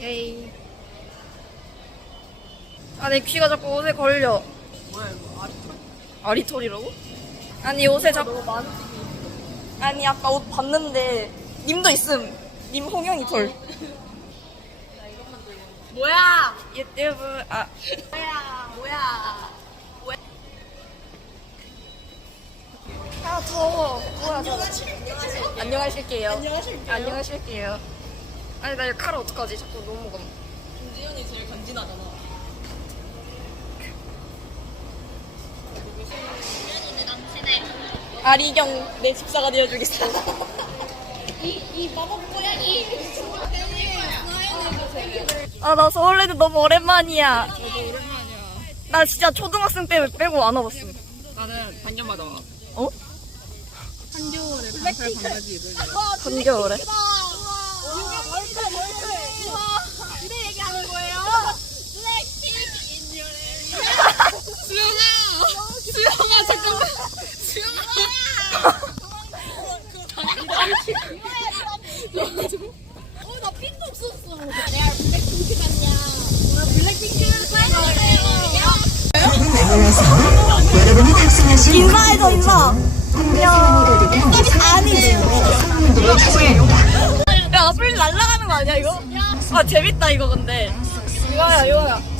예이. 아, 내 귀가 자꾸 옷에 걸려. 뭐야 이거 아리털? 아리털이라고? 아니, 옷에 자꾸. 너무 많은 아니, 아까 옷 봤는데, 님도 있음. 님 홍영이 털. 뭐야? 유튜브, 아. 뭐야? 뭐야? 아, 더워. 뭐야, 저거. 안녕하실게요. 안녕하실게요. 안녕하실게요. 아니, 나 이거 칼 어떡하지? 자꾸 너무 먹어. 김지현이 제일 간지나잖아. 아리경, 내 집사가 되어주겠어. 이 마법 고양이. 아, 나 서울레드 너무 오랜만이야. 저도 오랜만이야. 나 진짜 초등학생 때 빼고 안 와봤어. 나는 반년마다 와. 어? 한겨울에 반팔 반바지 입을래. 한겨울에? 수영아! 수영아 잠깐만. 수영아! 나 블랙핑크 인사해줘, 인사. 아니지. 야, 앞을 날아가는 거 아니야, 이거? 아, 재밌다, 이거 근데. 이거야, 이거야.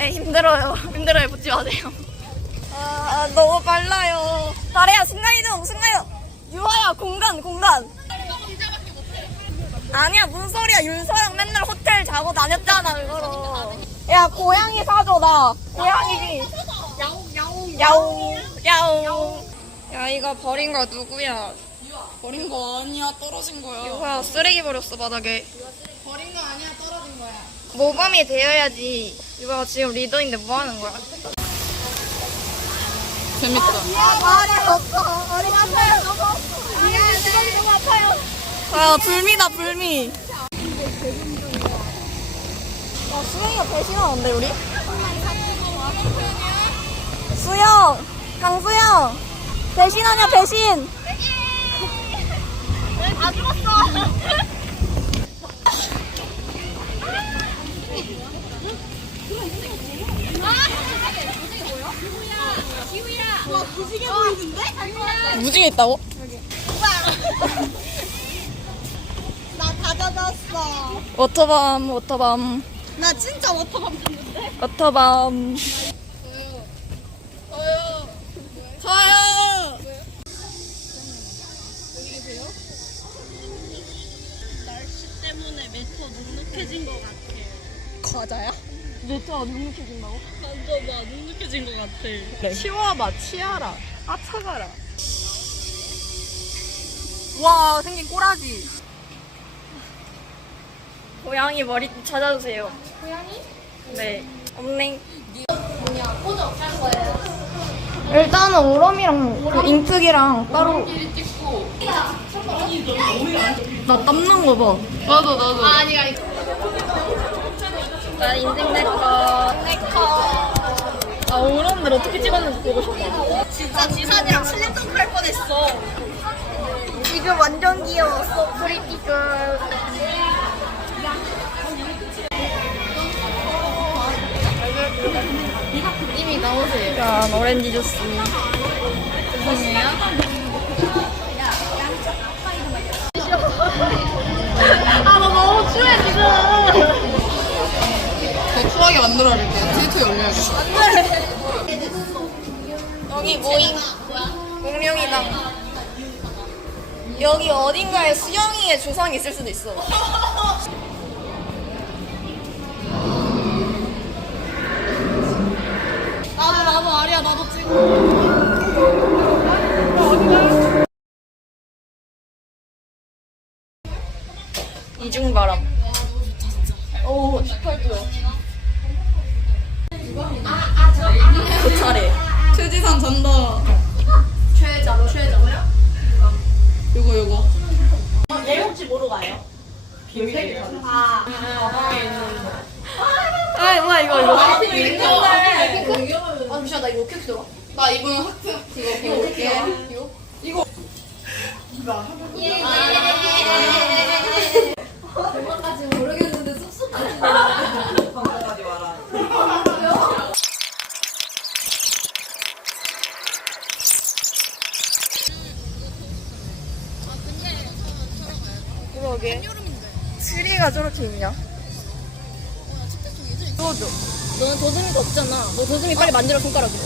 에, 힘들어요. 힘들어요. 붙지 마세요. 아, 너무 빨라요. 다리야, 순간이동, 순간이동. 유아야, 공간, 공간. 아니야, 무슨 소리야. 윤서랑 맨날 호텔 자고 다녔잖아, 그거로. 야, 고양이 사줘, 나. 고양이. 야옹 야옹. 야옹, 야옹. 야, 이거 버린 거 누구야? 버린 거 아니야 떨어진 거야. 이거야, 쓰레기 버렸어, 바닥에. 버린 거 아니야 떨어진 거야. 모범이 되어야지. 이거 지금 리더인데 뭐 하는 거야? 재밌다. 머리 없어. 머리가 아파요. 너무 아파. 미안해. 주먹이 너무 아파요. 아, 불미다, 불미. 야, 수영이가 배신하는데, 우리? 수영! 강수영! 배신하냐, 배신! 다 죽었어. 무지개 있다고? 나다 젖었어. 워터밤, 워터밤, 나 진짜 워터밤 탔는데? 워터밤. 저요. 저요! 날씨 때문에 메터 눅눅해진 것 같아. 과자야? 네트가 눅눅해진다고? 만져봐 눅눅해진 것 같아. 네. 치워봐 치아라. 아 차가라. 와, 생긴 꼬라지. 고양이 머리띠 찾아주세요. 고양이? 네. 없네. 뭐냐 포즈 어떻게 할 거예요? 일단은 오럼이랑 그 잉크기랑 따로. 찍고. 나 땀난 거 봐. 나도 나도. 아니가 이거. 나 인생 내꺼. 네커. 아, 오럼들 어떻게 찍었는지 보고 싶다. 진짜 지산이랑 슬램덩크 할 뻔했어. 지금 완전 귀여웠어. 프리티걸. 이미 나오세요. 짠, 오렌지 주스. 아, 나 너무 추해, 지금. 더 추하게 만들어줄게. 트위터 올려야겠어. 여기 모임. 공룡이당. 여기 어딘가에 수영이의 주성이 있을 수도 있어. 나도, 나도, 아리야, 나도 찍어. 아, 뭐야, 이거, 이거. 아 잠시만 나 이거 어떻게 들어? 나 이번 하트 그거 볼게. 이거 얼마까지 모르겠는데 쑥쑥하지. 그러게. 트리가 저렇게 있냐? 넣어줘. 너는 도듬이가 없잖아. 너 도듬이 빨리 만들어 손가락으로.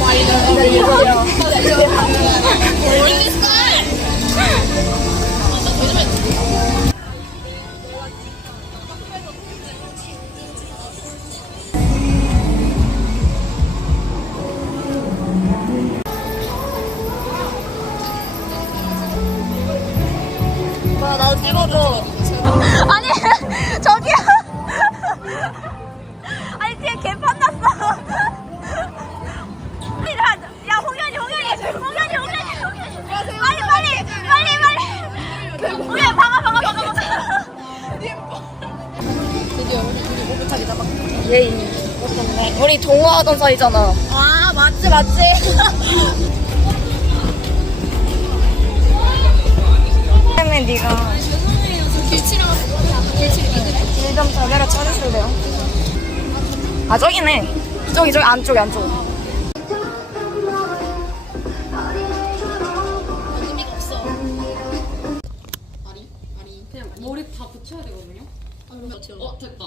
와, 나도 찍어줘. 아니, 저기요. 아니, 뒤에 개판 났어. 야, 홍현이, 홍현이, 홍현이, 홍현이, 홍현이. 빨리, 빨리, 빨리, 빨리. 홍현이, 방아, 방아, 방아, 방아. 예인. 우리 동화하던 사이잖아. 아, 맞지, 맞지. 때문에 네가 일좀 제대로 쳐주실래요? 아 저기네 저기 저기 안쪽에 안쪽 도듬이가 없어. 아리 아리 그냥 머리 다 붙여야 되거든요. 어 됐다.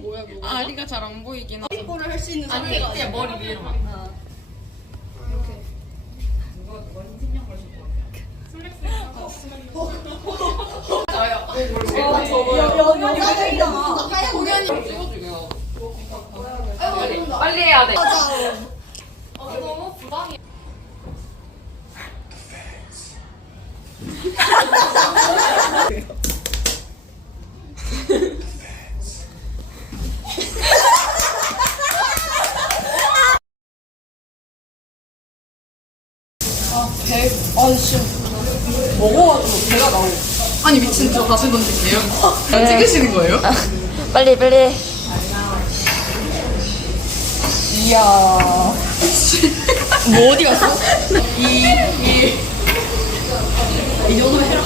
뭐야 뭐야? 보이긴 하지. 뽀를 할 수 있는 아니 상태가. 빨리 해야 돼. 아니 다시 던질게요. 네. 안 찍으시는 거예요? 아, 빨리 빨리. 이야. 뭐 어디 갔어? 이 이. 이 정도 해라.